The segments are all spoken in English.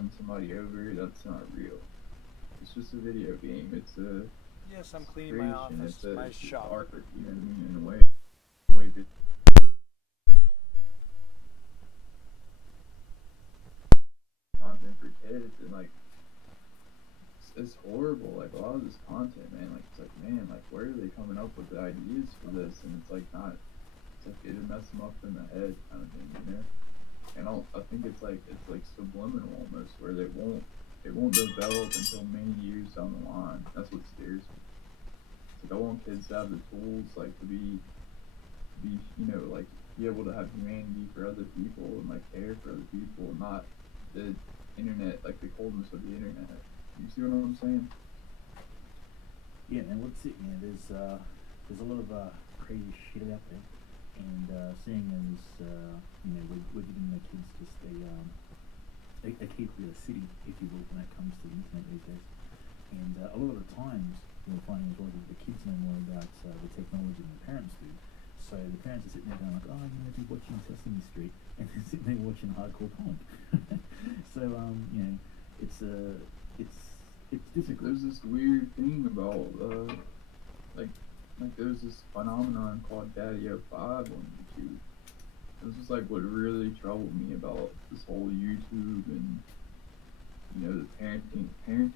run somebody over, that's not real. It's just a video game. It's a Yes, I'm cleaning my creation. office, It's a my it's just shop. art. You know what I mean? In a way, the way video content for kids and like it's horrible. Like a lot of this content, man. Like it's like man, like where are they coming up with the ideas for this? And it's like not. It's like it'll mess them up in the head, kind of thing, you know. And I think it's like subliminal almost, where it won't develop until many years down the line. That's what scares me. It's like I want kids to have the tools like to be you know like be able to have humanity for other people and like care for other people, and not the internet like the coldness of the internet. You see what I'm saying? Yeah, man. What's it? You know, there's a lot of crazy shit out there, and seeing as you know, we're giving the kids just a key to the city, if you will, when it comes to the internet these days. And a lot of the times, you're finding as well that the kids know more about the technology than the parents do. So the parents are sitting there going like, oh, you know, they're watching Sesame Street, and they're sitting there watching hardcore porn. So you know, it's it's it's difficult. There's this weird thing about like like there's this phenomenon called Daddy05 on YouTube. This is like what really troubled me about this whole YouTube and you know the parenting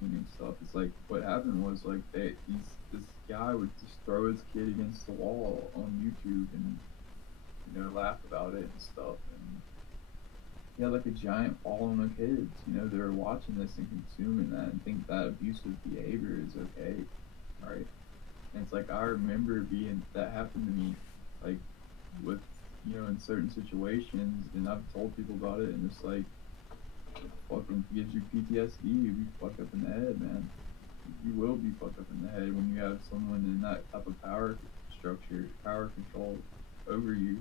and stuff. It's like what happened was like this guy would just throw his kid against the wall on YouTube and you know laugh about it and stuff, and he had like a giant following of kids. You know, they're watching this and consuming that and think that abusive behavior is okay, right? And it's like I remember being that happened to me, like with you know in certain situations, and I've told people about it, and it's like it fucking gives you PTSD. You be fucked up in the head, man. You will be fucked up in the head when you have someone in that type of power structure, power control over you,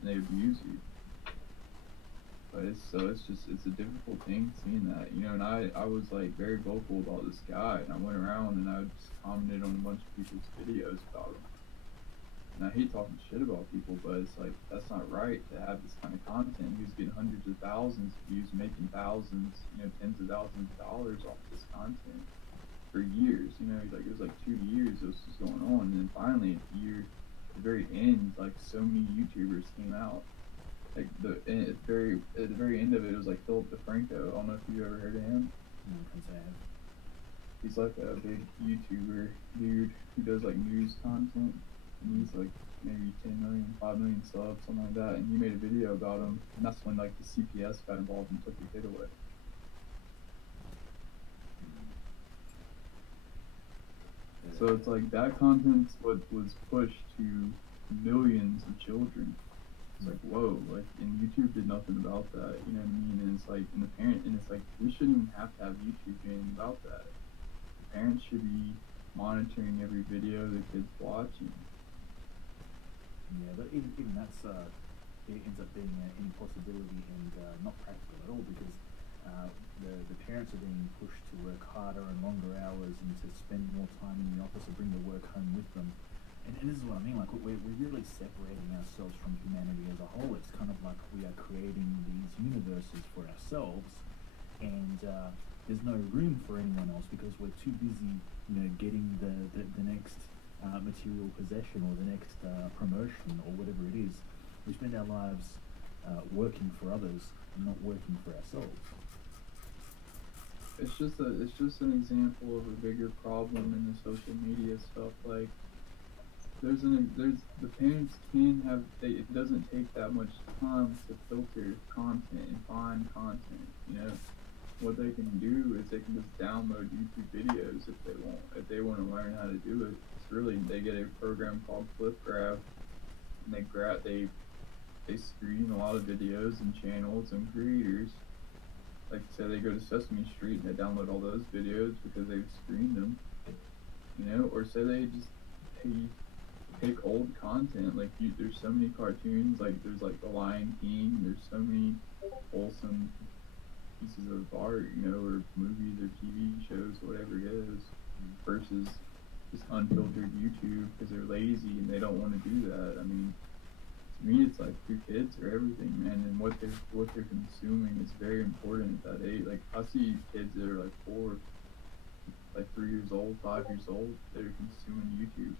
and they abuse you. But it's just it's a difficult thing seeing that, you know. And I was like very vocal about this guy, and I went around and I just commented on a bunch of people's videos about him. And I hate talking shit about people, but it's like that's not right to have this kind of content. He was getting hundreds of thousands of views, making thousands, you know, tens of thousands of dollars off this content for years. You know, like it was like 2 years this was going on, and then finally at the very end, like so many YouTubers came out. Like at the very end of it, it was like Philip DeFranco. I don't know if you ever heard of him. No, because I have. He's like a big YouTuber dude who does like news content, and he's like maybe 10 million, 5 million subs, something like that. And he made a video about him, and that's when like the CPS got involved and took the kid away. So it's like that content's what was pushed to millions of children. It's like whoa, like and YouTube did nothing about that, you know what I mean? And it's like and the parent and it's like we shouldn't even have to have YouTube doing anything about that. The parents should be monitoring every video the kids watching. Yeah, but even that's it ends up being an impossibility and not practical at all, because the parents are being pushed to work harder and longer hours and to spend more time in the office or bring the work home with them. And this is what I mean, like we're really separating ourselves from humanity as a whole. It's kind of like we are creating these universes for ourselves, and there's no room for anyone else because we're too busy, you know, getting the next material possession or the next promotion or whatever it is. We spend our lives working for others and not working for ourselves. It's just an example of a bigger problem in the social media stuff. Like there's the parents can have it doesn't take that much time to filter content and find content. You know what they can do is they can just download YouTube videos if they want to learn how to do it. It's really they get a program called FlipGrab, and they screen a lot of videos and channels and creators. Like say they go to Sesame Street and they download all those videos because they've screened them, you know, or say they just they take old content. Like there's so many cartoons, like there's like The Lion King. There's so many wholesome pieces of art, you know, or movies or TV shows, whatever it is, versus just unfiltered YouTube because they're lazy and they don't want to do that. I mean, to me, it's like your kids are everything, man, and what they're consuming is very important at that age. Like I see kids that are like 4, like 3 years old, 5 years old, that are consuming YouTube.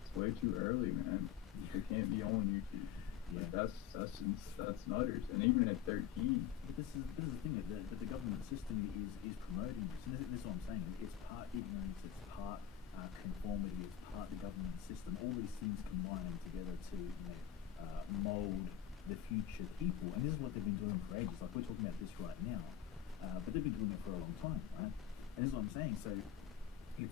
It's way too early, man. They can't be on YouTube. Yeah. Like that's nutters. And even at 13, But this is the thing that the government system is promoting this, and this is what I'm saying. It's part ignorance, it's part conformity, it's part the government system. All these things combining together to mold the future people, and this is what they've been doing for ages. Like we're talking about this right now, but they've been doing it for a long time, right? And this is what I'm saying. So if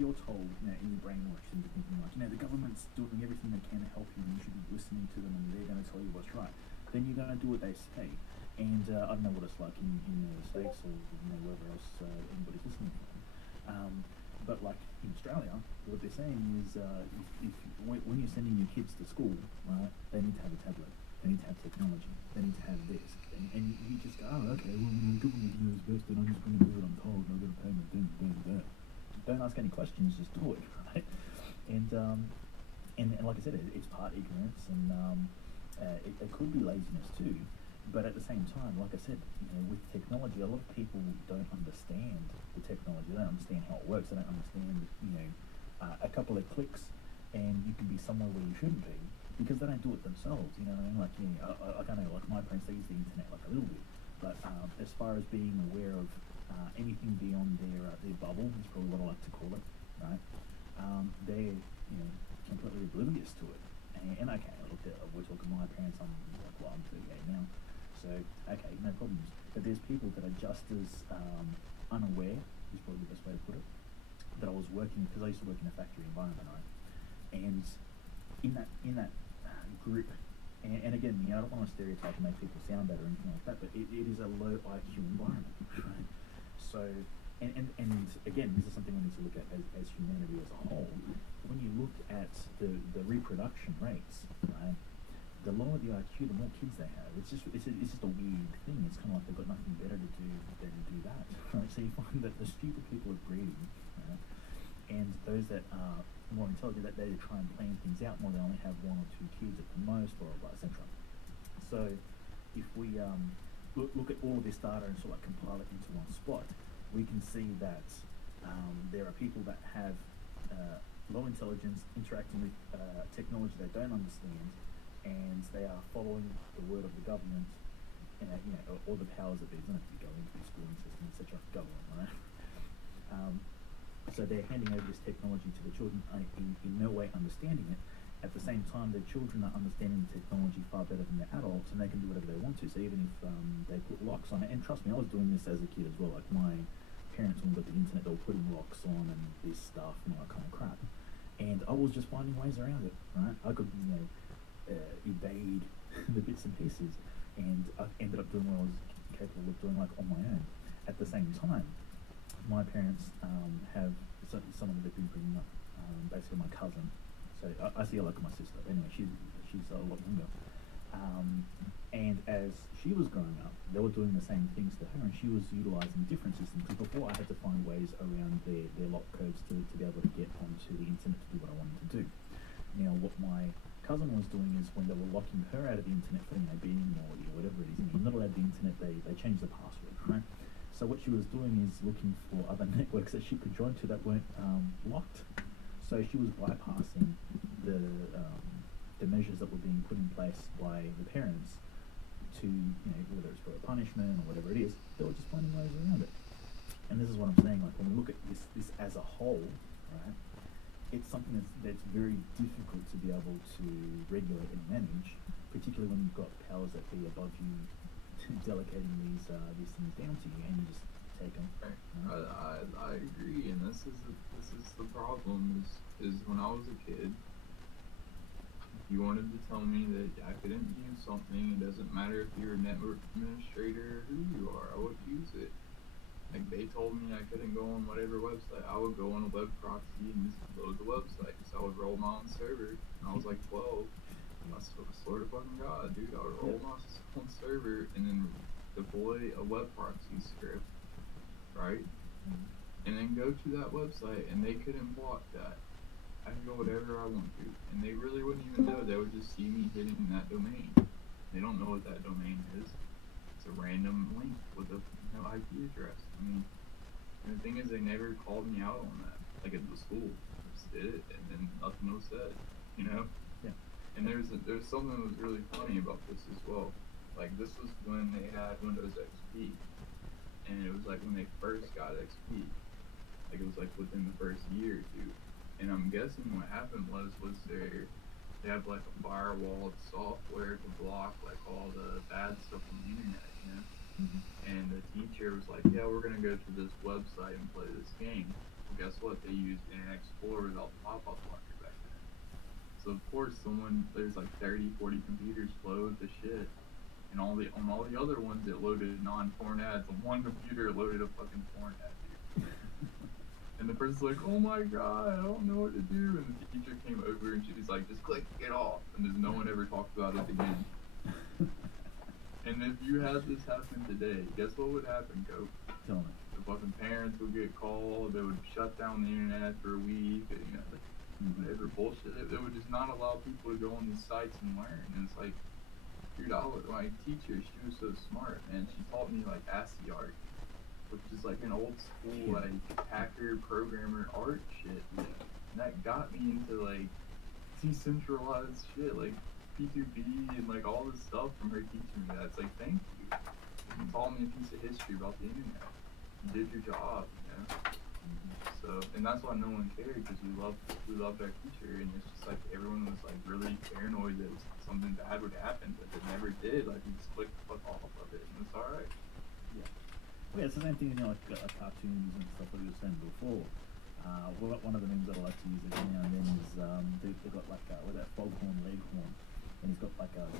you're told, in your brainwash into thinking like, the government's doing everything they can to help you and you should be listening to them and they're going to tell you what's right, then you're going to do what they say. And I don't know what it's like in the States or wherever else anybody's listening from. But like in Australia, what they're saying is when you're sending your kids to school, right, they need to have a tablet, they need to have technology, they need to have this. And you just go, oh, okay, well, the government knows best and I'm just going to do what I'm told and I'm going to pay my thing. Don't ask any questions, just do it, right? And like I said, it's part ignorance, and it could be laziness too. But at the same time, like I said, with technology, a lot of people don't understand the technology. They don't understand how it works. They don't understand, a couple of clicks, and you can be somewhere where you shouldn't be because they don't do it themselves. You know what I mean? Like, I know, like my parents, they use the internet like a little bit, but as far as being aware of anything beyond their bubble is probably what I like to call it, right? They're completely oblivious to it. And okay, look, we're talking my parents. I'm 38 now, so okay, no problems. But there's people that are just as unaware, is probably the best way to put it. That I was working, because I used to work in a factory environment, right? And in that group. And again, I don't want to stereotype and make people sound better or anything like that, but it is a low IQ environment, right? So, and again, this is something we need to look at as humanity as a whole. When you look at the reproduction rates, right, the lower the IQ, the more kids they have. It's just a weird thing. It's kind of like they've got nothing better to do than to do that, right? So you find that the stupid people are breeding, right? And those that are more intelligent, that they try and plan things out more. They only have 1 or 2 kids at the most, blah blah, etc. So if we look at all of this data and sort of compile it into one spot, we can see that there are people that have low intelligence interacting with technology they don't understand, and they are following the word of the government, or the powers that be. It doesn't have to be government, it could be schooling system, etc. Government, right? So they're handing over this technology to the children in no way understanding it. At the same time, the children are understanding the technology far better than the adults, and they can do whatever they want to. So even if they put locks on it, and trust me, I was doing this as a kid as well. Like my parents, when we got the internet, they were putting locks on and this stuff and all that kind of crap. And I was just finding ways around it, right? I could, evade the bits and pieces, and I ended up doing what I was capable of doing, like on my own. At the same time, my parents have someone that they've been bringing up, basically my cousin. So I see her like my sister. Anyway, she's a lot younger. And as she was growing up, they were doing the same things to her, and she was utilising different systems. Because before, I had to find ways around their lock codes to be able to get onto the internet to do what I wanted to do. Now, what my cousin was doing is when they were locking her out of the internet for being naughty or whatever it is, you're not allowed the internet, they changed the password, right? So what she was doing is looking for other networks that she could join to that weren't locked. So she was bypassing the measures that were being put in place by the parents to, whether it's for a punishment or whatever it is, they were just finding ways around it. And this is what I'm saying, like when we look at this as a whole, right, it's something that's very difficult to be able to regulate and manage, particularly when you've got powers that be above you delegating these things down to you, and you just take them. Right? I agree, and this is the problem. Is when I was a kid, if you wanted to tell me that I couldn't use something, it doesn't matter if you're a network administrator or who you are, I would use it. Like they told me I couldn't go on whatever website, I would go on a web proxy and just load the website. So I would roll my own server, and I was like 12. I swear to fucking God, dude, I would roll my own server and then deploy a web proxy script, right? And then go to that website, and they couldn't block that. I can go whatever I want to, and they really wouldn't even know. They would just see me hitting that domain. They don't know what that domain is. It's a random link with a IP address. I mean, and the thing is, they never called me out on that. Like at the school, just did it, and then nothing was said. You know. Yeah. And there's something that was really funny about this as well. Like this was when they had Windows XP, and it was like when they first got XP. Like it was like within the first year or two. And I'm guessing what happened was they have like a firewall of software to block like all the bad stuff on the internet, you know. Mm-hmm. And the teacher was like, "Yeah, we're gonna go to this website and play this game." Well, guess what? They used Internet Explorer without the pop-up blocker back then. So of course, there's like 30, 40 computers load the shit, and on all the other ones it loaded non-porn ads. On one computer it loaded a fucking porn ad, dude. And the person's like, "Oh my god, I don't know what to do." And the teacher came over and she was like, "Just click get off." And there's no one ever talked about it again. And if you had this happen today, guess what would happen, Cope? Tell me. The fucking parents would get called. They would shut down the internet for a week. And, you know, like, whatever bullshit. They would just not allow people to go on these sites and learn. And it's like, dude, my teacher, she was so smart, man. She taught me like ASCII art, which is like an old school like hacker programmer art shit. Yeah. And that got me into like decentralized shit, like P2P and like all this stuff from her teaching me that. It's like, thank you. You taught me a piece of history about the internet. You did your job, you know. So, and that's why no one cared, because we loved our teacher, and it's just like everyone was like really paranoid that something bad would happen, but it never did. Like we just clicked the fuck off of it, and it's all right. Yeah. Well, yeah, it's the same thing, you know, like cartoons and stuff like you were saying before. One of the memes that I like to use every now and then is they've got like with that foghorn leghorn, and he's got like a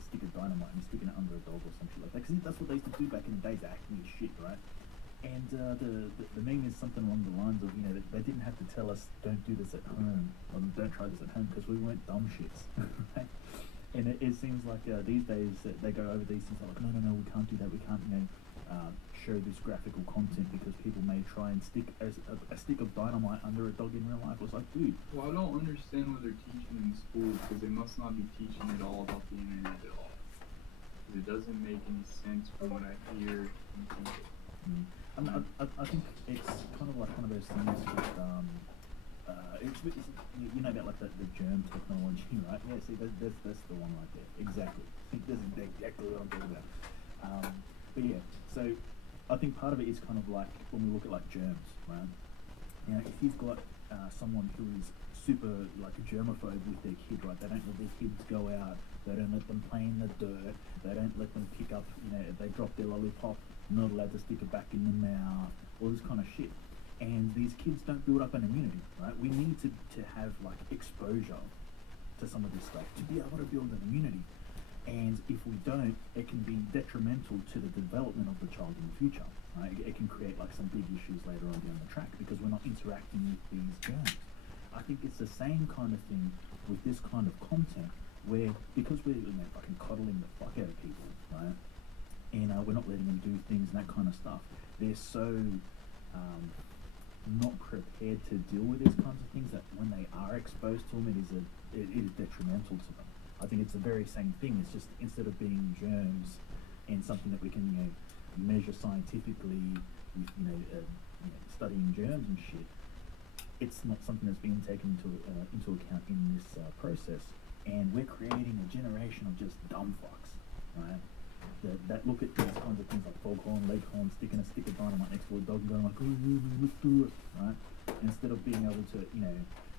stick of dynamite and he's sticking it under a dog or some shit like that. Because that's what they used to do back in the days, acting as shit, right? And the meme is something along the lines of, you know, they didn't have to tell us don't do this at home or don't try this at home because we weren't dumb shits, right? And it seems like these days they go over these things like, no, we can't do that. We can't, you know, show this graphical content because people may try and stick a stick of dynamite under a dog in real life. It's like, dude. Well, I don't understand what they're teaching in school, because they must not be teaching at all about the internet at all. It doesn't make any sense from what I hear from people. I think it's kind of like one of those things with it's you know about like the germ technology, right? Yeah, see, that's the one right there. Exactly. That's exactly what I'm talking about. But yeah, so I think part of it is kind of like when we look at like germs, right? You know, if you've got someone who is super like a germaphobe with their kid, right? They don't let their kids go out. They don't let them play in the dirt. They don't let them pick up, you know, if they drop their lollipop, not allowed to stick it back in the mouth, all this kind of shit. And these kids don't build up an immunity, right? We need to have like exposure to some of this stuff to be able to build an immunity. And if we don't, it can be detrimental to the development of the child in the future, right? It can create like some big issues later on down the track because we're not interacting with these germs. I think it's the same kind of thing with this kind of content where, because we're, you know, fucking coddling the fuck out of people, right? And we're not letting them do things and that kind of stuff. They're so not prepared to deal with these kinds of things that when they are exposed to them, it is detrimental to them. I think it's the very same thing. It's just instead of being germs and something that we can, you know, measure scientifically with, you know, studying germs and shit, it's not something that's being taken into account in this process. And we're creating a generation of just dumb fucks, right? That look at these kinds of things like foghorn, leghorn, sticking a stick of dynamite next to a dog and going like, let's do it, right? Instead of being able to, you know,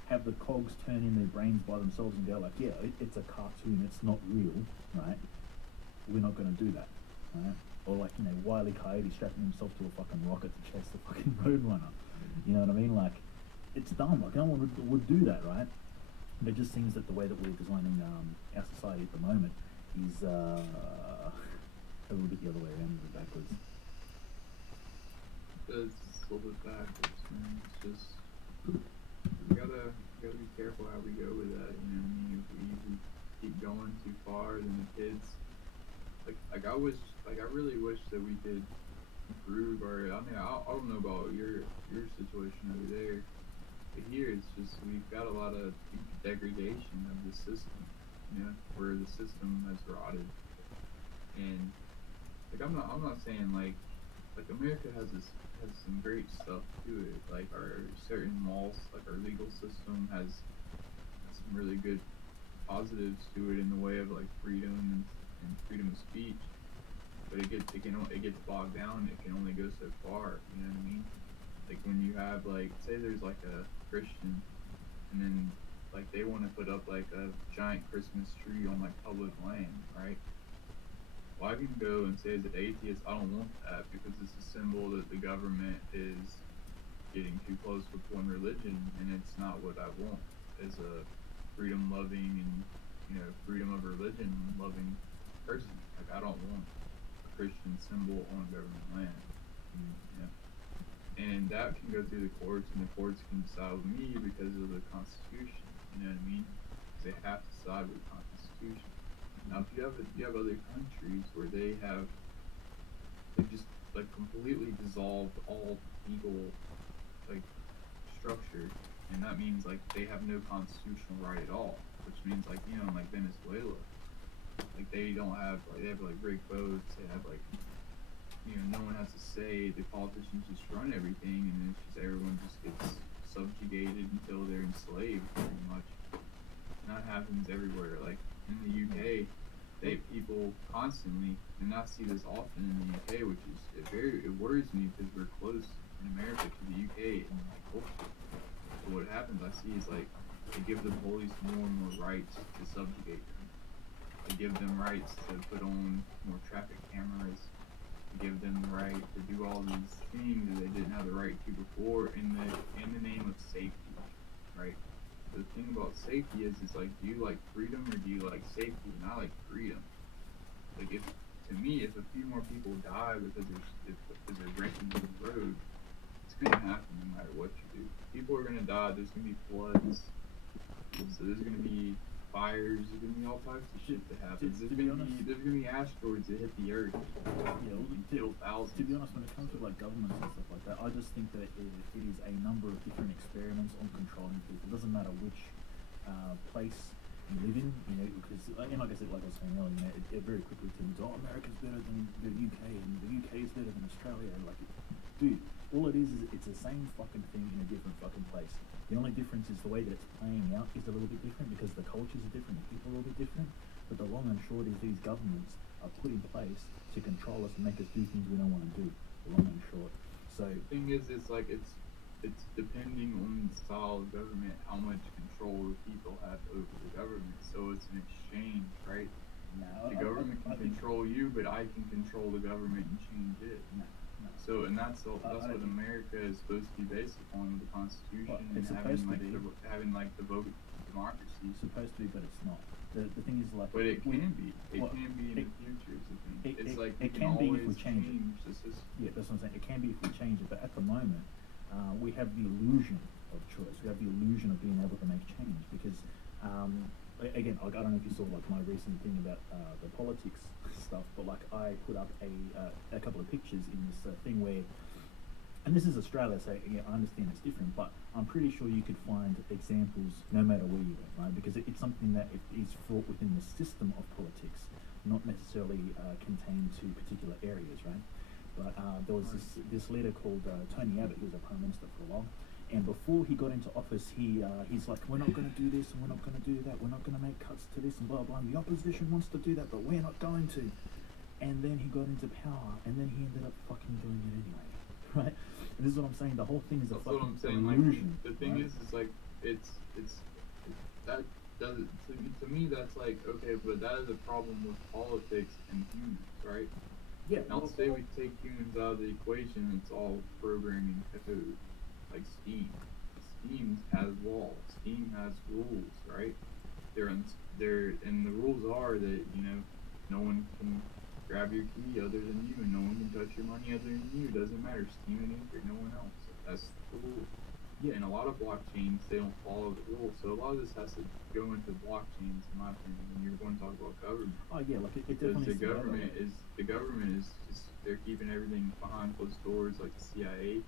have the cogs turn in their brains by themselves and go like, yeah, it's a cartoon, it's not real, right? We're not going to do that, right? Or like, you know, Wile E. Coyote strapping himself to a fucking rocket to chase the fucking roadrunner. You know what I mean? Like, it's dumb. Like, no one would do that, right? But it just seems that the way that we're designing our society at the moment is a little bit the other way around, a little bit backwards. It's a little bit backwards, man. It's just we gotta be careful how we go with that. You know what I mean? If we keep going too far, then the kids I really wish that we could improve our. I mean, I don't know about your situation over there, But here it's just we've got a lot of degradation of the system, you know, where the system has rotted. And like I'm not saying like America has some great stuff to it. Like our certain laws, like our legal system has some really good positives to it in the way of like freedom and freedom of speech. But it gets bogged down. It can only go so far. You know what I mean? Like when you have like say there's like a Christian, and then like they want to put up like a giant Christmas tree on like public land, right? Well, I can go and say as an atheist, I don't want that because it's a symbol that the government is getting too close with one religion, and it's not what I want as a freedom loving and freedom of religion loving person. Like I don't want a Christian symbol on government land. Yeah. And that can go through the courts, and the courts can side with me because of the Constitution. You know what I mean? Because they have to side with the Constitution. Now, if you have other countries where they just like completely dissolved all legal like structure, and that means like they have no constitutional right at all, which means like in like Venezuela, like they don't have like they have like rigged votes, they have like no one has to say, the politicians just run everything, and then it's just everyone just gets subjugated until they're enslaved pretty much. And that happens everywhere. Like in the UK, people constantly, and I see this often in the UK, which is it worries me because we're close in America to the UK and like culture. So what happens I see is like they give the police more and more rights to subjugate them. They give them rights to put on more traffic cameras. They give them the right to do all these things that they didn't have the right to before in the name of safety, right? The thing about safety is it's like, do you like freedom or do you like safety? And I like freedom. Like to me, if a few more people die because they're breaking the road, it's gonna happen no matter what you do. People are gonna die. There's gonna be floods. So there's gonna be fires. There's gonna be all types of shit that happens. There's gonna be asteroids that hit the earth. Kill thousands. To be honest, when it comes to like governments and stuff like that, I just think that it is a number of different experiments on controlling people. It doesn't matter which place you live in, because and like I said, like I was saying earlier, it very quickly turns, America's better than the UK, and the UK is better than Australia. Like, dude, all it is it's the same fucking thing in a different fucking place. The only difference is the way that it's playing out is a little bit different because the cultures are different, the people are a little bit different. But the long and short is these governments are put in place to control us and make us do things we don't want to do. The long and short. So the thing is, it's like it's depending on the style of government, how much control the people have over the government. So it's an exchange, right? The government can control you, but I can control the government and change it. So, and that's what America is supposed to be based upon, the Constitution, and having like the vote democracy. It's supposed to be, but it's not. The thing is like. But it can be. It can be in the future. Is the thing. It's like it can be if we change the system. Yeah, that's what I'm saying. It can be if we change it, but at the moment, we have the illusion of choice. We have the illusion of being able to make change because. Again, like, I don't know if you saw like my recent thing about the politics stuff, but like I put up a couple of pictures in this thing where, and this is Australia, so yeah, I understand it's different, but I'm pretty sure you could find examples no matter where you went, right? Because it's something that is fraught within the system of politics, not necessarily contained to particular areas, right? But there was this leader called Tony Abbott. He was a prime minister for a while. And before he got into office, he's like, we're not going to do this and we're not going to do that. We're not going to make cuts to this and blah, blah. And the opposition wants to do that, but we're not going to. And then he got into power, and then he ended up fucking doing it anyway, right? And this is what I'm saying. The whole thing is a fucking illusion. Like, the thing is like, that doesn't, to me, that's like, okay, but that is a problem with politics and humans, right? Yeah. Now, say we take humans out of the equation, it's all programming code. Like Steam has laws. Steam has rules, right? And the rules are that no one can grab your key other than you, and no one can touch your money other than you. It doesn't matter. Steam and Anchor, no one else. That's the rule. Yeah. And a lot of blockchains, they don't follow the rules. So a lot of this has to go into blockchains, in my opinion. When you're going to talk about government. Oh yeah, like it definitely. The government is just, they're keeping everything behind closed doors, like the CIA.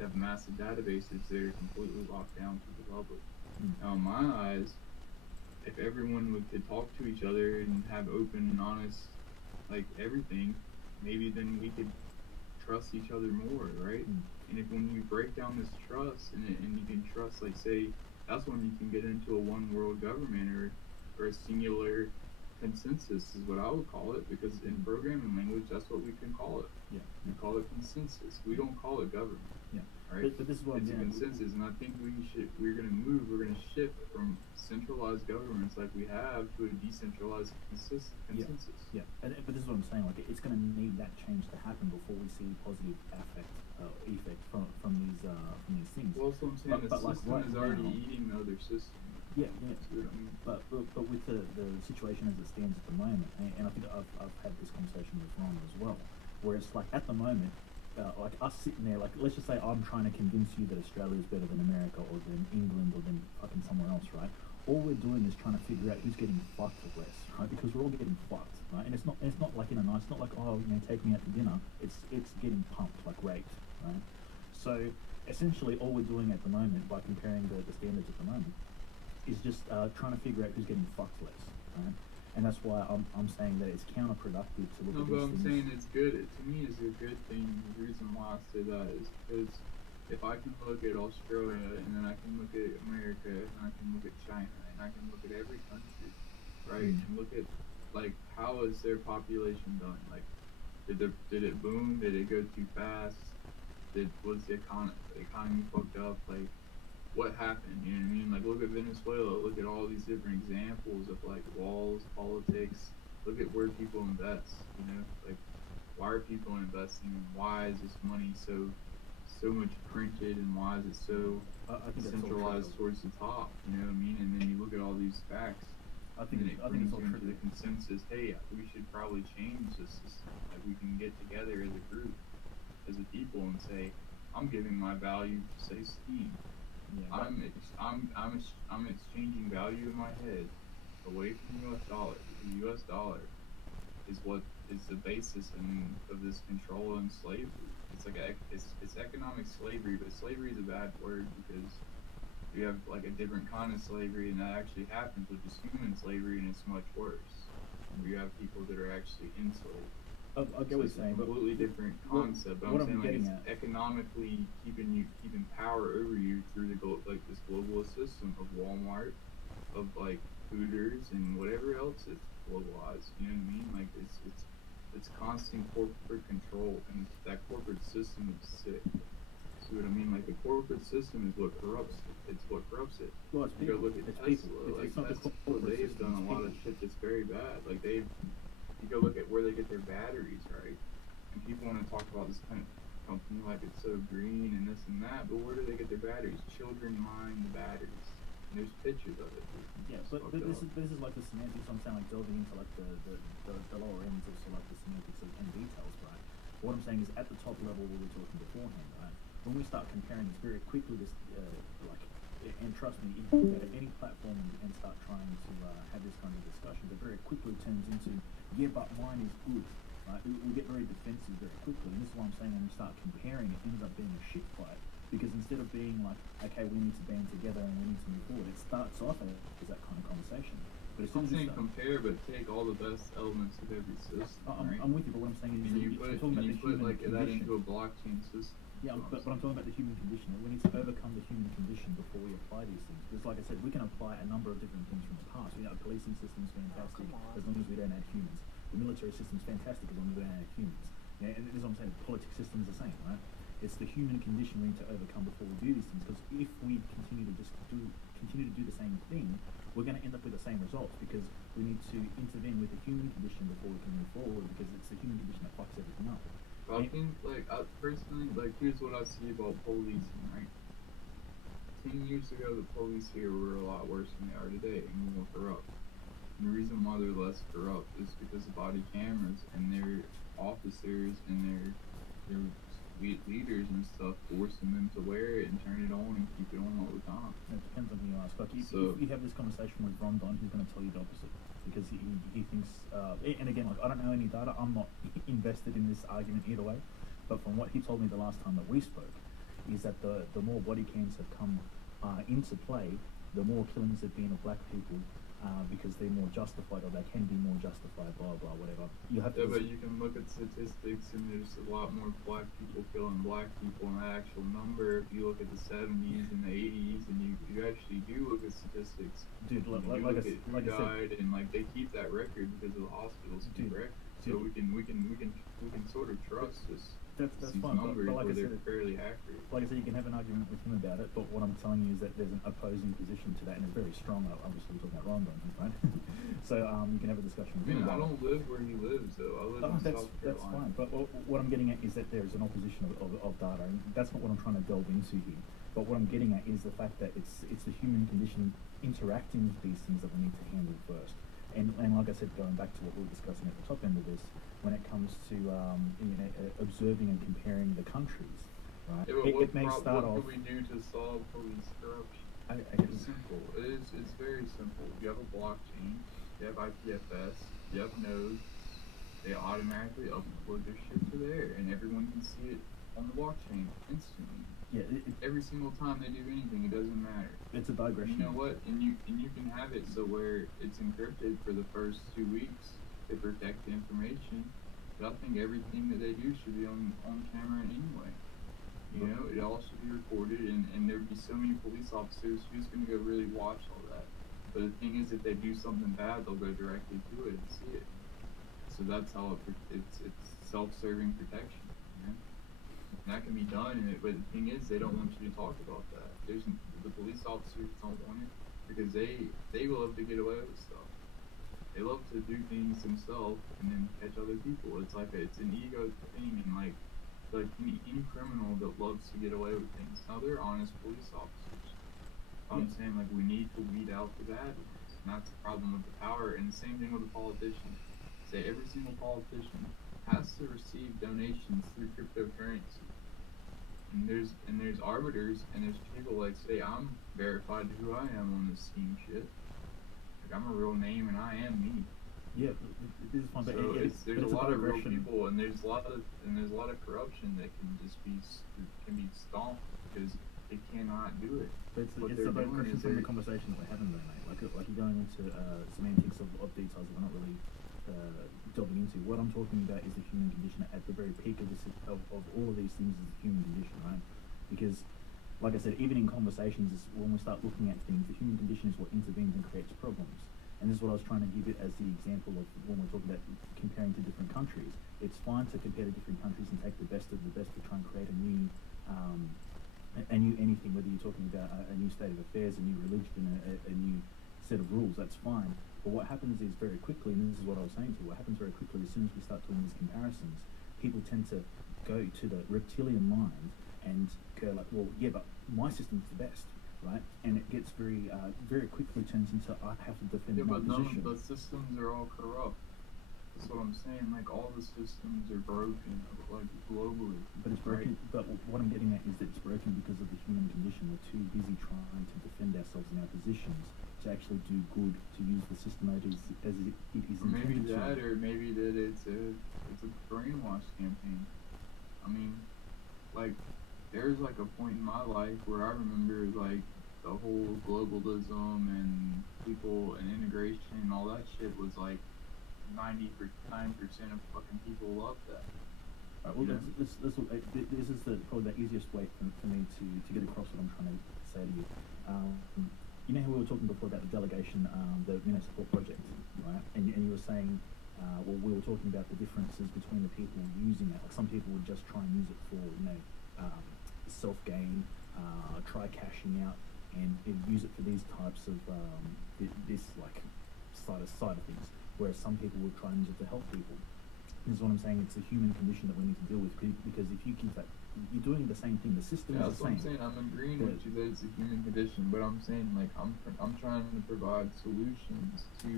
have massive databases that are completely locked down to the public. Mm. Now, in my eyes, if everyone could talk to each other and have open and honest, like everything, maybe then we could trust each other more, right? Mm. And if when you break down this trust and you can trust, like say, that's when you can get into a one world government or a singular consensus is what I would call it, because in programming language that's what we can call it. Yeah. We call it consensus. We don't call it government. Yeah. Right? But this is what It's a I'm getting. consensus, and I think we're gonna shift from centralized governments like we have to a decentralized consensus. Yeah, but this is what I'm saying. Like, it's going to need that change to happen before we see positive effect from these things. Well, that's what I'm saying. The like system right is already now, eating the other system. Yeah. See what I mean? But with the situation as it stands at the moment, and I think I've had this conversation with Ron as well, where it's like at the moment, like us sitting there, like let's just say I'm trying to convince you that Australia is better than America or than England or than fucking somewhere else, right? All we're doing is trying to figure out who's getting fucked less, right? Because we're all getting fucked, right? And it's not like in a nice, it's not like, oh, take me out to dinner. It's getting pumped, like raped, right? So essentially, all we're doing at the moment by comparing the standards at the moment is just trying to figure out who's getting fucked less, right? And that's why I'm saying that it's counterproductive to look No, at but these I'm things. saying it's good. To me, it's a good thing. The reason why I say that is because if I can look at Australia and then I can look at America and I can look at China and I can look at every country, right, and look at like how is their population done? Like, did it boom? Did it go too fast? Was the economy fucked up? Like, what happened? You know what I mean? Like, look at Venezuela. Look at all these different examples of like walls, politics. Look at where people invest. You know, like why are people investing? And why is this money so much printed? And why is it so I think that's all centralized true. towards the top? You know what I mean? And then you look at all these facts. I think And it I think brings it's all you into true. the consensus. Hey, we should probably change this system. Like we can get together as a group, as a people, and say, I'm giving my value to say Steam. Yeah, I'm exchanging value in my head away from the U.S. dollar. The U.S. dollar is what is the basis of this control and slavery. It's like it's economic slavery, but slavery is a bad word because we have like a different kind of slavery, and that actually happens, which is human slavery, and it's much worse. We have people that are actually enslaved. I get what you're saying, It's a but completely different concept. But what I'm saying I'm like getting it's at- economically keeping power over you through this globalist system of Walmart, of like Hooters and whatever else is globalized. You know what I mean? Like it's constant corporate control, and that corporate system is sick. See what I mean? Like the corporate system is what corrupts it. It's what corrupts it. Well, it's You go people. look at It's Tesla. people. Like It's not the Tesla, corporate they've system. done a It's lot of people. shit that's very bad. Like you go look at where they get their batteries, right? And people want to talk about this kind of company like it's so green and this and that, but where do they get their batteries? Children mine the batteries. And there's pictures of it. Yeah, but this is like the semantics. I'm saying, like delving into like the lower ends of sort of like the semantics and details, right? What I'm saying is at the top level we were talking beforehand, right? When we start comparing this very quickly, this like, and trust me, if you go to any platform and start trying to have this kind of discussion, it very quickly turns into, yeah, but mine is good, right? We get very defensive very quickly, and this is what I'm saying. When we start comparing, it ends up being a shit fight. Because instead of being like, okay, we need to band together and we need to move forward, it starts off as that kind of conversation. But as soon I'm as you saying start, compare, but take all the best elements of every system, right? I'm with you, but what I'm saying is And you I'm talking about the human put like that condition. into a blockchain system. Yeah, but I'm talking about the human condition. We need to overcome the human condition before we apply these things. Because, like I said, we can apply a number of different things from the past. You know, the policing system's fantastic as long as we don't add humans. The military system's fantastic as long as we don't add humans. Yeah, and this is what I'm saying. The politics system's the same, right? It's the human condition we need to overcome before we do these things. Because if we continue to do the same thing, we're going to end up with the same results. Because we need to intervene with the human condition before we can move forward. Because it's the human condition that fucks everything up. I think, like, personally, like, here's what I see about policing, right? 10 years ago, the police here were a lot worse than they are today, and more corrupt. And the reason why they're less corrupt is because of body cameras and their officers and their leaders and stuff forcing them to wear it and turn it on and keep it on all the time. It depends on who you ask. Like, if you have this conversation with Ron Don, he's going to tell you the opposite. Because he thinks, and again, like, I don't know any data, I'm not invested in this argument either way, but from what he told me the last time that we spoke, is that the more body cams have come into play, the more killings have been of black people, because they're more justified, or they can be more justified, blah blah whatever. You have to. Yeah, but you can look at statistics, and there's a lot more black people killing black people in the actual number. If you look at the 70s and the 80s, and you actually do look at statistics, Dude, you like look I, at who like I said, died, and like they keep that record because of the hospitals keep dude, record. So dude, we can sort of trust that's these fine. numbers But like where I they're said, fairly accurate. like I said, you can have an argument with him about it, but what I'm telling you is that there's an opposing position to that, and it's very strong. Obviously, we're talking about Rondon, right? So you can have a discussion with him I about don't live where he lives, though. I live in South that's Carolina. fine. But what I'm getting at is that there's an opposition of data, and that's not what I'm trying to delve into here. But what I'm getting at is the fact that it's the human condition interacting with these things that we need to handle first. And like I said, going back to what we were discussing at the top end of this, when it comes to observing and comparing the countries, right? Yeah, but It may start off. What can we do to solve police corruption? It's simple. It's very simple. You have a blockchain, you have IPFS, you have nodes, they automatically upload their shit to there, and everyone can see it on the blockchain instantly. Yeah, every single time they do anything, it doesn't matter. It's a digression. You know what? And you can have it so where it's encrypted for the first 2 weeks to protect the information. But I think everything that they do should be on camera anyway. You know, it all should be recorded, and there'd be so many police officers who's going to go really watch all that. But the thing is, if they do something bad, they'll go directly to it and see it. So that's how it's self-serving protection. You know? And that can be done, but the thing is, they don't want you to talk about that. The police officers don't want it because they love to get away with stuff. They love to do things themselves and then catch other people. It's an ego thing, and like any criminal that loves to get away with things. Now they're honest police officers. I'm saying like we need to weed out the bad ones, and that's the problem with the power. And the same thing with the politician. Say every single politician has to receive donations through cryptocurrency. And there's arbiters, and there's people like say I'm verified to who I am on this scheme shit. Like I'm a real name, and I am me. Yeah, this is fun. So there's a lot of real people, and there's a lot of corruption that can be stomped because they cannot do it. But it's the digression from the conversation that we're having, though, mate. Like you're going into semantics of details that we're not really delving into. What I'm talking about is the human condition at the very peak of all of these things is the human condition, right? Because, like I said, even in conversations, when we start looking at things, the human condition is what intervenes and creates problems. And this is what I was trying to give it as the example of when we're talking about comparing to different countries. It's fine to compare to different countries and take the best of the best to try and create a new anything, whether you're talking about a new state of affairs, a new religion, a new set of rules, that's fine. But what happens is very quickly, and this is what I was saying to you, what happens very quickly as soon as we start doing these comparisons, people tend to go to the reptilian mind and go like, well, yeah, but my system's the best. Right, and it gets very quickly turns into I have to defend my position. But the systems are all corrupt. That's what I'm saying. Like all the systems are broken, like globally. But it's broken. Right? But what I'm getting at is that it's broken because of the human condition. We're too busy trying to defend ourselves in our positions to actually do good, to use the system as it is intended to. Maybe that, or maybe that it's a brainwash campaign. I mean, like. There's like a point in my life where I remember like the whole globalism and people and integration and all that shit was like 99% of fucking people love that. Right, well, this is probably the easiest way for me to get across what I'm trying to say to you. You know how we were talking before about the delegation, the municipal project, right? And you were saying, well, we were talking about the differences between the people using it. Like some people would just try and use it for, self-gain, try cashing out, and use it for these types of this like side of things. Whereas some people would try and use it to help people. This is what I'm saying. It's a human condition that we need to deal with because if you keep that, you're doing the same thing. The system is the same. That's what I'm saying. I'm agreeing with you that it's a human condition, but I'm saying like I'm trying to provide solutions to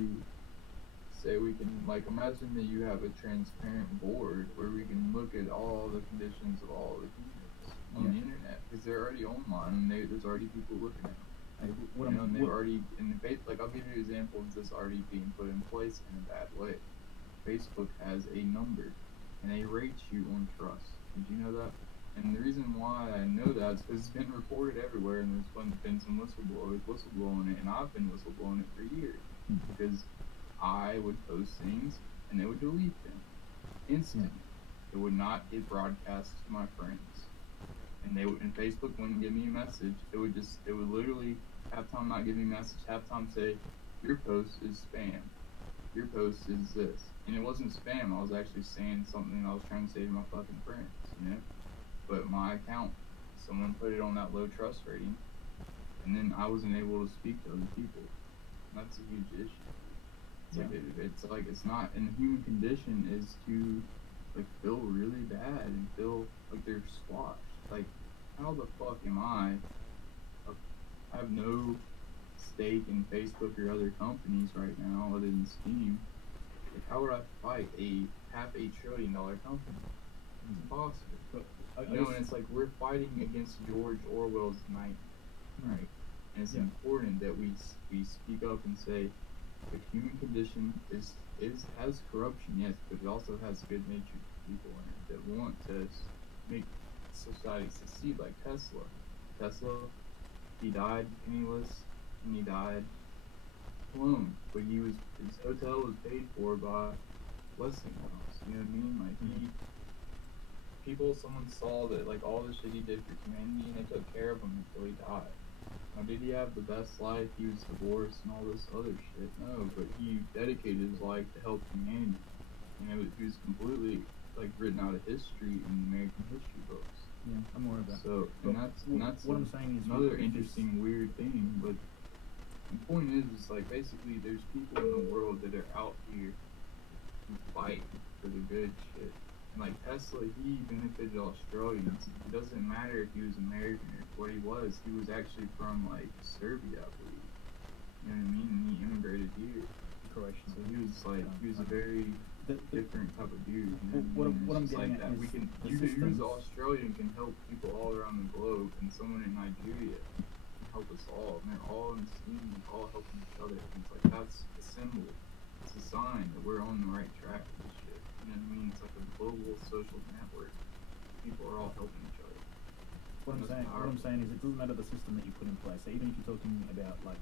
say we can like imagine that you have a transparent board where we can look at all the conditions of all the humans on the internet because they're already online and there's already people looking at them. And they're already in the face. Like I'll give you an example of this already being put in place in a bad way. Facebook has a number and they rate you on trust. Did you know that? And the reason why I know that is because it's been reported everywhere, and been some whistleblowers whistleblowing it, and I've been whistleblowing it for years because I would post things and they would delete them instantly. It would not get broadcast to my friends, and Facebook wouldn't give me a message. It would literally half time not give me a message, half time say your post is spam, your post is this, and it wasn't spam. I was actually saying something I was trying to say to my fucking friends, you know. But my account, someone put it on that low trust rating, and then I wasn't able to speak to other people. And that's a huge issue. It's not, and the human condition is to like feel really bad and feel like they're squashed. Like, how the fuck am I have no stake in Facebook or other companies right now other than Steam? Like, how would I fight a $500 billion company? It's impossible. But and it's like we're fighting against George Orwell's night, right? And it's important that we speak up and say the human condition has corruption, yes, but it also has good-natured people in it that want to make society succeed. Like Tesla, he died penniless and he died alone, but his hotel was paid for by Westinghouse. You know what I mean? Like someone saw that like all the shit he did for humanity, and they took care of him until he died. Now, did he have the best life? He was divorced and all this other shit. No, but he dedicated his life to help humanity. You know, he was completely like written out of history in American history books. Yeah, I'm aware of that. So, and that's what I'm saying is another interesting weird thing. But the point is like basically there's people in the world that are out here who fight for the good shit. Like Tesla, he benefited Australians. It doesn't matter if he was American or what he was. He was actually from like Serbia, I believe. You know what I mean? And he immigrated here. Croatian. So he was a very different type of dude. You know what I'm getting like at that. is Who's Australian can help people all around the globe, and someone in Nigeria can help us all. And they're all in this community, all helping each other. And it's like that's a symbol. It's a sign that we're on the right track with this shit. You know what I mean? It's like a global social network. People are all helping each other. What I'm saying is it doesn't matter the system that you put in place. So even if you're talking about like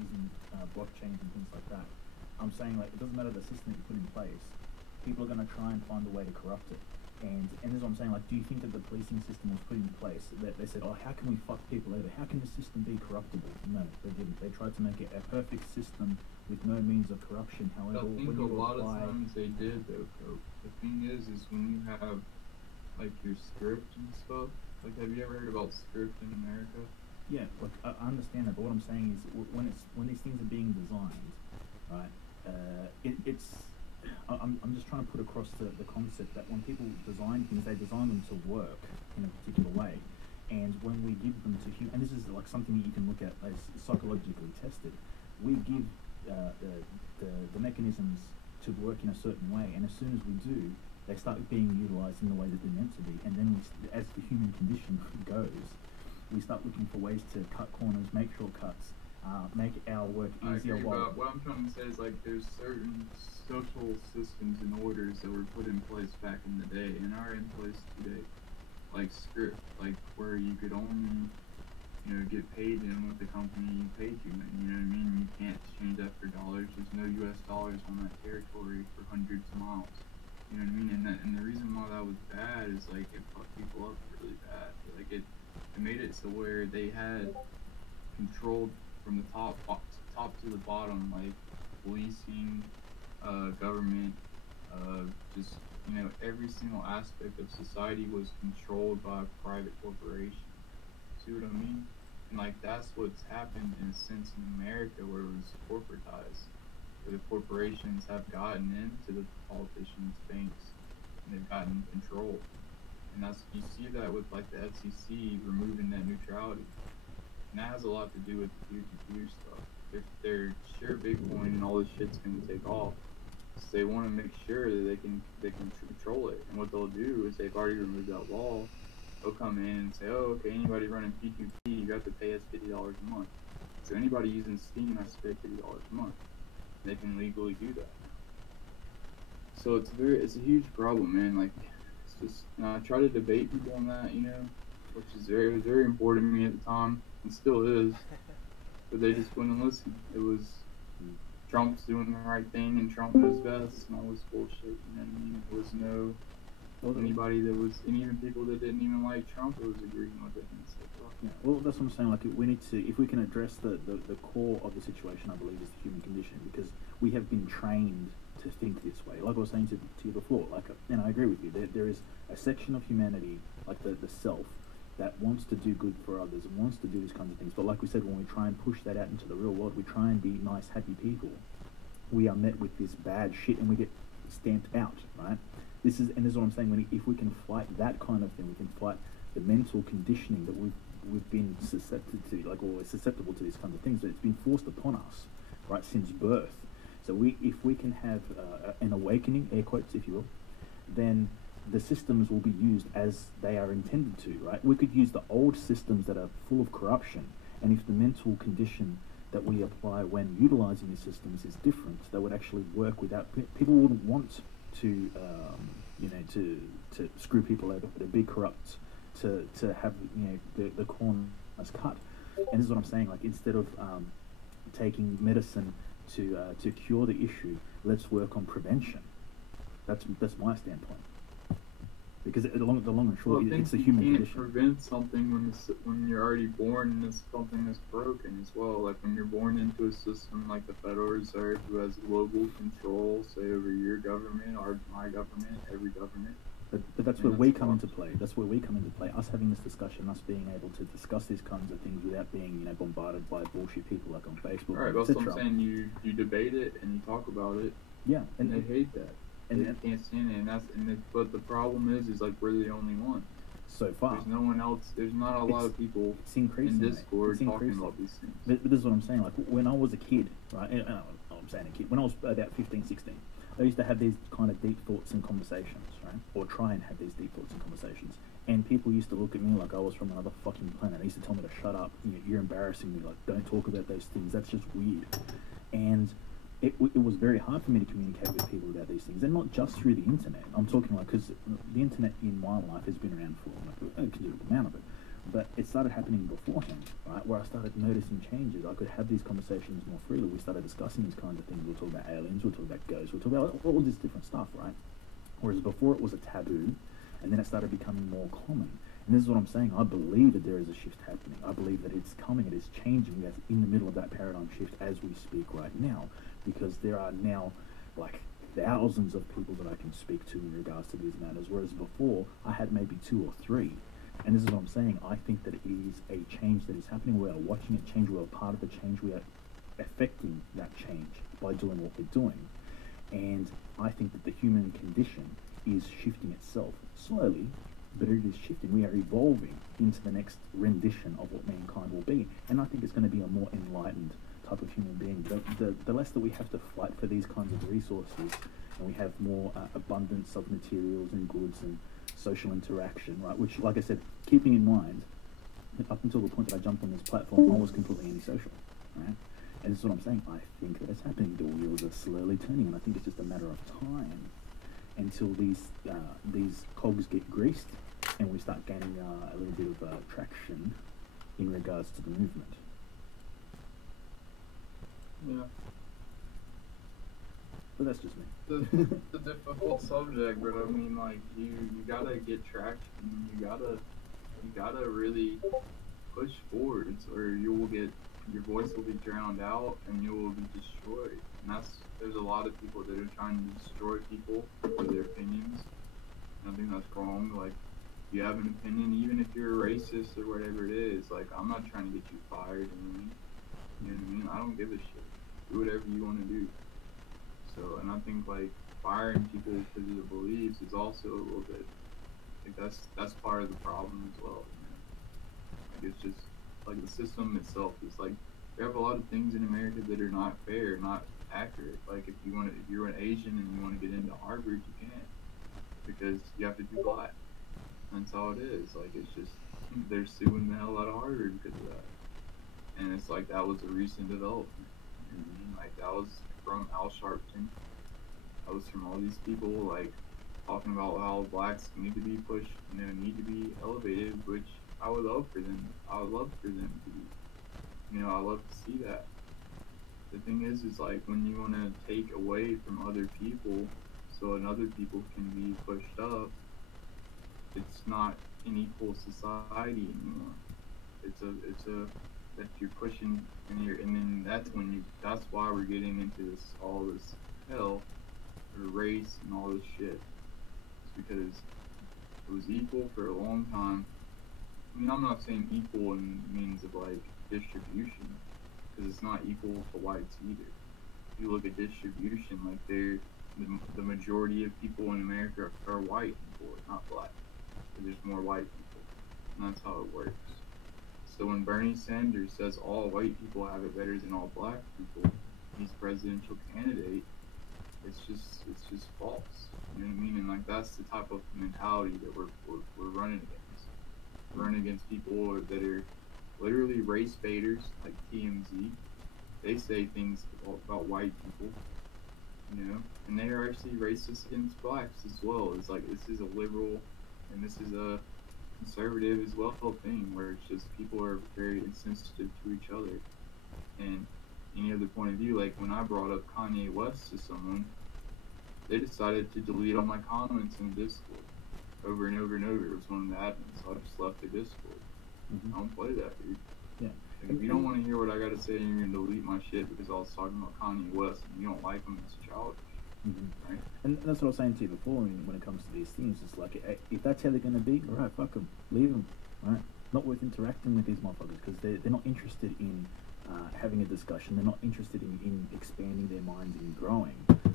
using blockchains and things like that, I'm saying like it doesn't matter the system that you put in place. People are going to try and find a way to corrupt it. And this is what I'm saying. Like, do you think that the policing system was put in place that they said, oh, how can we fuck people over? How can the system be corruptible? No, they didn't. They tried to make it a perfect system with no means of corruption. However, I think a lot of times they did though. The thing is when you have like your script and stuff. Like, have you ever heard about script in America? Yeah, like I understand that, but what I'm saying is when these things are being designed, right? I'm just trying to put across the concept that when people design things, they design them to work in a particular way, and when we give them to and this is like something that you can look at as psychologically tested. We give the mechanisms to work in a certain way, and as soon as we do, they start being utilized in the way that they're meant to be, and then as the human condition goes, we start looking for ways to cut corners, make shortcuts, make our work easier. But what I'm trying to say is like there's certain social systems and orders that were put in place back in the day and are in place today, like script, like where you could only get paid in what the company paid you in. You know what I mean? You can't exchange that for dollars. There's no U.S. dollars on that territory for hundreds of miles. You know what I mean? And the reason why that was bad is like it fucked people up really bad. Like it made it so where they had controlled from the top to the bottom, like policing, government, just every single aspect of society was controlled by a private corporation. See what I mean? And like that's what's happened in a sense in America, where it was corporatized, where the corporations have gotten into the politicians' banks and they've gotten control. And you see that with like the FCC removing that neutrality. And that has a lot to do with the peer-to-peer stuff. If they're sure Bitcoin and all this shit's gonna take off, so they want to make sure that they can control it. And what they'll do is they've already removed that law. They'll come in and say, oh, okay, anybody running P2P, you have to pay us $50 a month. So anybody using Steam has to pay $50 a month. They can legally do that now. So it's a huge problem, man. Like, just, and I try to debate people on that, you know, which is very important to me at the time, and still is. But they just wouldn't listen. It was Trump's doing the right thing, and Trump knows best, and all this bullshit. You know what I mean? There was no anybody that was, and even people that didn't even like Trump was agreeing with it. And it's like, well, Yeah, well, that's what I'm saying. Like, we need to, if we can address the core of the situation, I believe, is the human condition, because we have been trained to think this way. Like I was saying to you before, like, and I agree with you, there is a section of humanity, like the self, that wants to do good for others and wants to do these kinds of things. But like we said, when we try and push that out into the real world, we try and be nice, happy people, we are met with this bad shit and we get stamped out, right? This is what I'm saying. If we can fight that kind of thing, we can fight the mental conditioning that we've been susceptible to, like, or susceptible to these kinds of things. That it's been forced upon us, right, since birth. So if we can have an awakening, air quotes, if you will, then the systems will be used as they are intended to, right? We could use the old systems that are full of corruption, and if the mental condition that we apply when utilizing these systems is different, they would actually work without, people wouldn't want to, to screw people over, to be corrupt, to have, the corners cut. And this is what I'm saying, like, instead of taking medicine to cure the issue, let's work on prevention. That's my standpoint. Because the long and short, it's the human condition. You can't prevent something when you're already born and something that's broken as well. Like when you're born into a system like the Federal Reserve, who has global control, say over your government or my government, every government. But that's where we come into play. That's where we come into play. Us having this discussion, us being able to discuss these kinds of things without being, bombarded by bullshit people like on Facebook. All right, that's what I'm saying. You debate it and you talk about it. Yeah, and they hate that. And they can't stand it, but the problem is like we're the only one. So far, there's no one else. There's not a lot of people in Discord talking about these things. But this is what I'm saying. Like when I was a kid, right? I'm saying a kid. When I was about 15, 16, I used to have these kind of deep thoughts and conversations, right? Or try and have these deep thoughts and conversations. And people used to look at me like I was from another fucking planet. They used to tell me to shut up. You're embarrassing me. Like, don't talk about those things. That's just weird. And it was very hard for me to communicate with people about these things, and not just through the internet. I'm talking like, because the internet in my life has been around for like a considerable amount of it, but it started happening beforehand, right? Where I started noticing changes. I could have these conversations more freely. We started discussing these kinds of things. We'll talk about aliens. We'll talk about ghosts. We'll talk about all this different stuff, right? Whereas before it was a taboo, and then it started becoming more common. And this is what I'm saying. I believe that there is a shift happening. I believe that it's coming. It is changing. We're in the middle of that paradigm shift as we speak right now, because there are now like thousands of people that I can speak to in regards to these matters, whereas before I had maybe 2 or 3. And this is what I'm saying. I think that it is a change that is happening. We are watching it change. We are part of the change. We are affecting that change by doing what we're doing. And I think that the human condition is shifting itself slowly, but it is shifting. We are evolving into the next rendition of what mankind will be. And I think it's going to be a more enlightened type of human being. The less that we have to fight for these kinds of resources, and we have more abundance of materials and goods and social interaction, right? Which, like I said, keeping in mind, up until the point that I jumped on this platform, I was completely antisocial, right? And this is what I'm saying. I think that it's happening. The wheels are slowly turning, and I think it's just a matter of time until these cogs get greased and we start gaining a little bit of traction in regards to the movement. Yeah. But that's just me. It's a difficult subject, but I mean, like, you gotta get traction. You gotta really push forwards, or your voice will be drowned out and you will be destroyed. And there's a lot of people that are trying to destroy people for their opinions. And I think that's wrong. Like, you have an opinion, even if you're a racist or whatever it is. Like, I'm not trying to get you fired. You know what I mean? I don't give a shit. Do whatever you want to do. So, and I think like firing people because of their beliefs is also a little bit. I think that's part of the problem as well. Like, it's just like the system itself is like, we have a lot of things in America that are not fair, not accurate. Like if you're an Asian and you want to get into Harvard, you can't, because you have to be black. That's all it is. Like, it's just, they're suing the hell out of Harvard because of that. And it's like, that was a recent development. You know what I mean? Like, that was from Al Sharpton. That was from all these people. Like, talking about how blacks need to be pushed, need to be elevated, which I would love for them. I would love for them to be. I love to see that. The thing is like when you want to take away from other people so another people can be pushed up, it's not an equal society anymore. It's a that you're pushing and then that's why we're getting into all this hell or race and all this shit. It's because it was equal for a long time. I mean, I'm not saying equal in means of like distribution, because it's not equal to whites either. If you look at distribution, like the majority of people in America are white people, not black. So there's more white people, and that's how it works. So when Bernie Sanders says all white people have it better than all black people, he's presidential candidate. It's just false. You know what I mean? And like that's the type of mentality that we're running against. We're running against people that are literally race baiters, like TMZ. They say things about white people, and they are actually racist against blacks as well. It's like this is a liberal and this is a conservative as well thing where it's just people are very insensitive to each other. And any other point of view, like when I brought up Kanye West to someone, they decided to delete all my comments in Discord over and over and over. It was one of the admins, so I just left the Discord. I don't play that, dude. Yeah. Like, if you don't want to hear what I got to say, you're going to delete my shit because I was talking about Kanye West and you don't like him, it's childish. Right? And that's what I was saying to you before when it comes to these things. It's like, if that's how they're going to be, all right, fuck them. Leave them, right? Not worth interacting with these motherfuckers because they're not interested in having a discussion. They're not interested in expanding their minds and growing.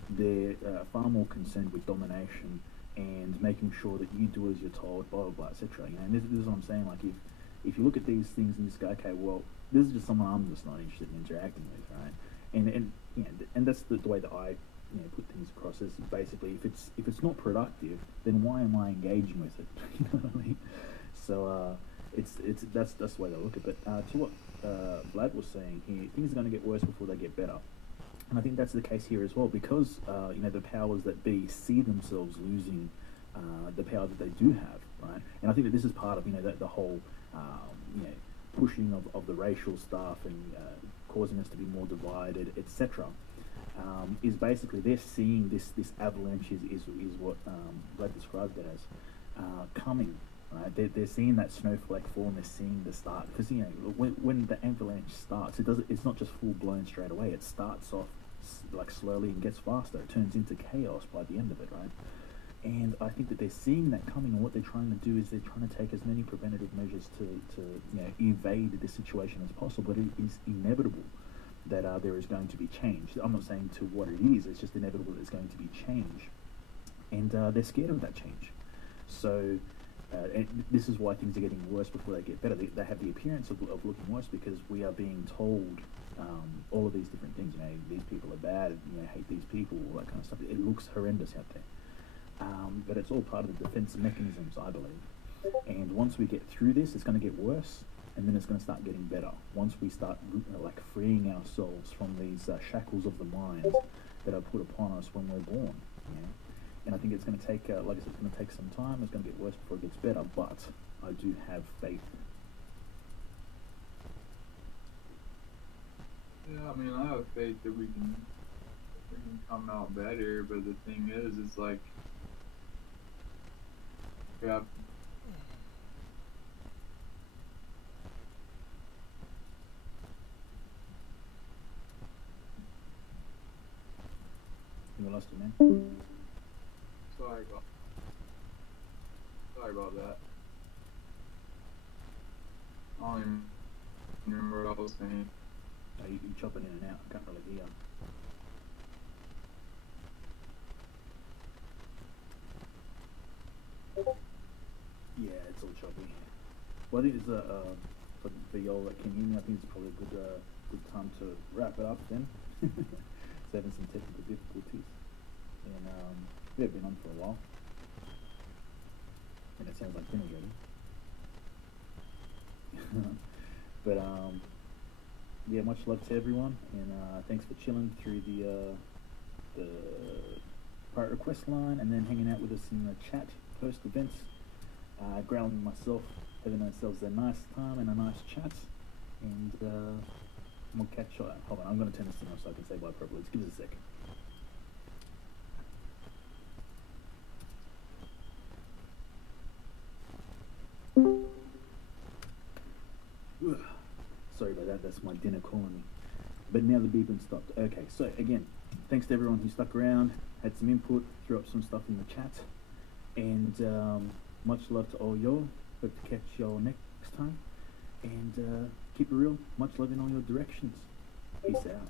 They're far more concerned with domination and making sure that you do as you're told, blah, blah, blah, etc. And this is what I'm saying. Like, if you look at these things and just go, okay, well, this is just someone I'm just not interested in interacting with, right? And that's the way that I put things across is basically if it's not productive, then why am I engaging with it? You know what I mean? So that's the way I look at it. But to what Vlad was saying here, things are going to get worse before they get better. And I think that's the case here as well, because the powers that be see themselves losing the power that they do have, right? And I think that this is part of the whole pushing of the racial stuff and causing us to be more divided, etc. Is basically they're seeing this avalanche is what Vlad described it as coming. Right? They're seeing that snowflake fall and they're seeing the start, because when the avalanche starts, it's not just full blown straight away. It starts off like slowly and gets faster. It turns into chaos by the end of it, right? And I think that they're seeing that coming, and what they're trying to do is they're trying to take as many preventative measures to evade this situation as possible. But it is inevitable that there is going to be change. I'm not saying to what it is. It's just inevitable that there's going to be change, and they're scared of that change. So. And this is why things are getting worse before they get better. They have the appearance of looking worse because we are being told all of these different things. These people are bad. Hate these people, all that kind of stuff. It looks horrendous out there, but it's all part of the defense mechanisms, I believe. And once we get through this, it's going to get worse, and then it's going to start getting better. Once we start freeing ourselves from these shackles of the mind that are put upon us when we're born. And I think it's going to take, like I said, it's going to take some time. It's going to get worse before it gets better, but I do have faith. Yeah, I mean, I have faith that we can come out better, but the thing is like, we have. You lost it, man. Sorry about that. I don't even remember what I was saying. You chopping in and out. I can't really hear. Yeah, it's all choppy. Well, I think it's for y'all that can hear me, I think it's probably a good time to wrap it up then. It's having some technical difficulties. And we've been on for a while. And it sounds like dinner's ready. But yeah, much love to everyone, and thanks for chilling through the pirate request line, and then hanging out with us in the chat post events. Growling and myself having ourselves a nice time and a nice chat, and we'll catch you. Hold on, I'm going to turn this thing off so I can say bye properly. Just give us a second. Sorry about that, that's my dinner calling me. But now the beeping stopped. Okay, so again, thanks to everyone who stuck around, had some input, threw up some stuff in the chat, and much love to all y'all. Hope to catch y'all next time, and keep it real. Much love in all your directions. Peace out.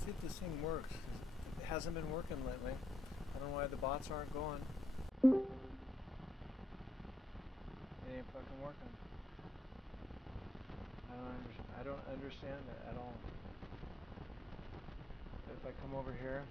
See if this thing works. It hasn't been working lately. I don't know why the bots aren't going. It ain't fucking working. I don't understand it at all. If I come over here,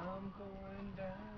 I'm going down.